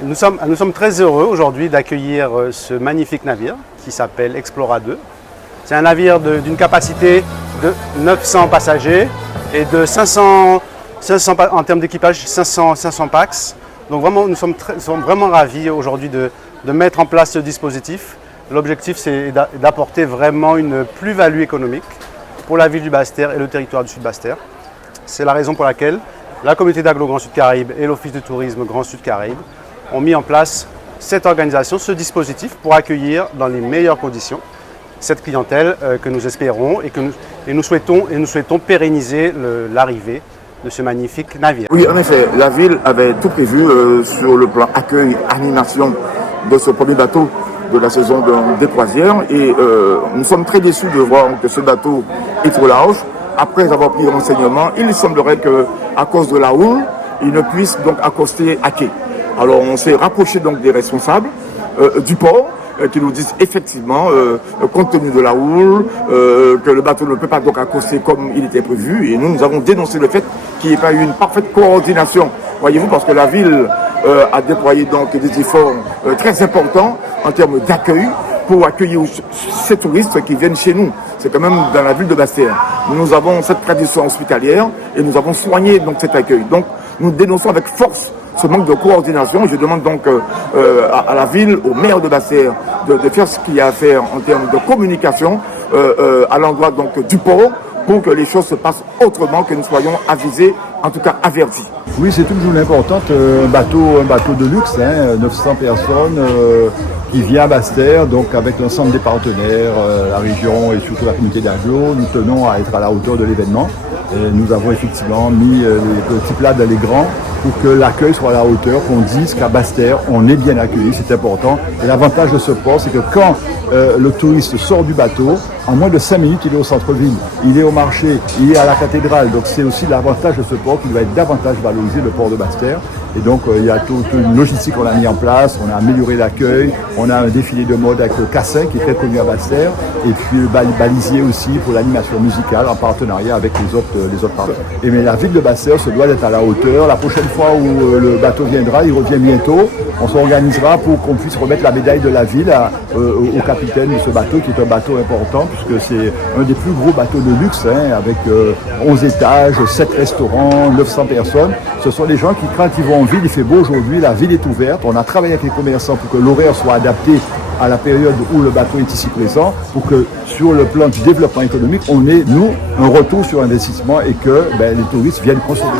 Nous sommes très heureux aujourd'hui d'accueillir ce magnifique navire qui s'appelle Explora 2. C'est un navire d'une capacité de 900 passagers et de 500 en termes d'équipage, 500 pax. Donc vraiment, nous sommes vraiment ravis aujourd'hui de mettre en place ce dispositif. L'objectif, c'est d'apporter vraiment une plus-value économique pour la ville du Basse-Terre et le territoire du Sud-Basse-Terre. C'est la raison pour laquelle la communauté d'Agglo Grand Sud Caraïbes et l'Office de tourisme Grand Sud Caraïbes ont mis en place cette organisation, ce dispositif pour accueillir dans les meilleures conditions cette clientèle que nous espérons et nous souhaitons pérenniser l'arrivée de ce magnifique navire. Oui, en effet, la ville avait tout prévu sur le plan accueil, animation de ce premier bateau de la saison des croisières et nous sommes très déçus de voir que ce bateau est trop large. Après avoir pris renseignement, il semblerait qu'à cause de la houle, il ne puisse donc accoster à quai. Alors on s'est rapproché donc des responsables du port qui nous disent effectivement, compte tenu de la houle, que le bateau ne peut pas donc accoster comme il était prévu. Et nous avons dénoncé le fait qu'il n'y ait pas eu une parfaite coordination, voyez-vous, parce que la ville a déployé donc des efforts très importants en termes d'accueil pour accueillir ces touristes qui viennent chez nous. C'est quand même dans la ville de Basse-Terre. Nous avons cette tradition hospitalière et nous avons soigné donc cet accueil. Donc nous dénonçons avec force ce manque de coordination. Je demande donc à la ville, au maire de Basse-Terre, de faire ce qu'il y a à faire en termes de communication à l'endroit donc du port pour que les choses se passent autrement, que nous soyons avisés, en tout cas avertis. Oui, c'est toujours importante, un bateau de luxe, 900 personnes qui vient à Basse-Terre, donc avec l'ensemble des partenaires, la région et surtout la communauté d'Agglo. Nous tenons à être à la hauteur de l'événement. Et nous avons effectivement mis les petits plats dans les grands pour que l'accueil soit à la hauteur, qu'on dise qu'à Basse-Terre, on est bien accueilli, c'est important. Et l'avantage de ce port, c'est que quand le touriste sort du bateau, en moins de 5 minutes, il est au centre-ville, il est au marché, il est à la cathédrale. Donc c'est aussi l'avantage de ce port qui doit être davantage valorisé, le port de Basse-Terre. Et donc il y a toute une logistique qu'on a mis en place, on a amélioré l'accueil, on a un défilé de mode avec le Cassin qui est très connu à Basse-Terre, et puis le balisier aussi pour l'animation musicale en partenariat avec les autres partenaires. Et mais la ville de Basse-Terre se doit d'être à la hauteur. La prochaine fois où le bateau viendra, il revient bientôt, on s'organisera pour qu'on puisse remettre la médaille de la ville au capitaine de ce bateau qui est un bateau important puisque c'est un des plus gros bateaux de luxe avec 11 étages, 7 restaurants, 900 personnes. Ce sont des gens qui, quand ils vont en ville, il fait beau aujourd'hui, la ville est ouverte. On a travaillé avec les commerçants pour que l'horaire soit adapté à la période où le bateau est ici présent, pour que sur le plan du développement économique, on ait, nous, un retour sur investissement et que les touristes viennent consommer.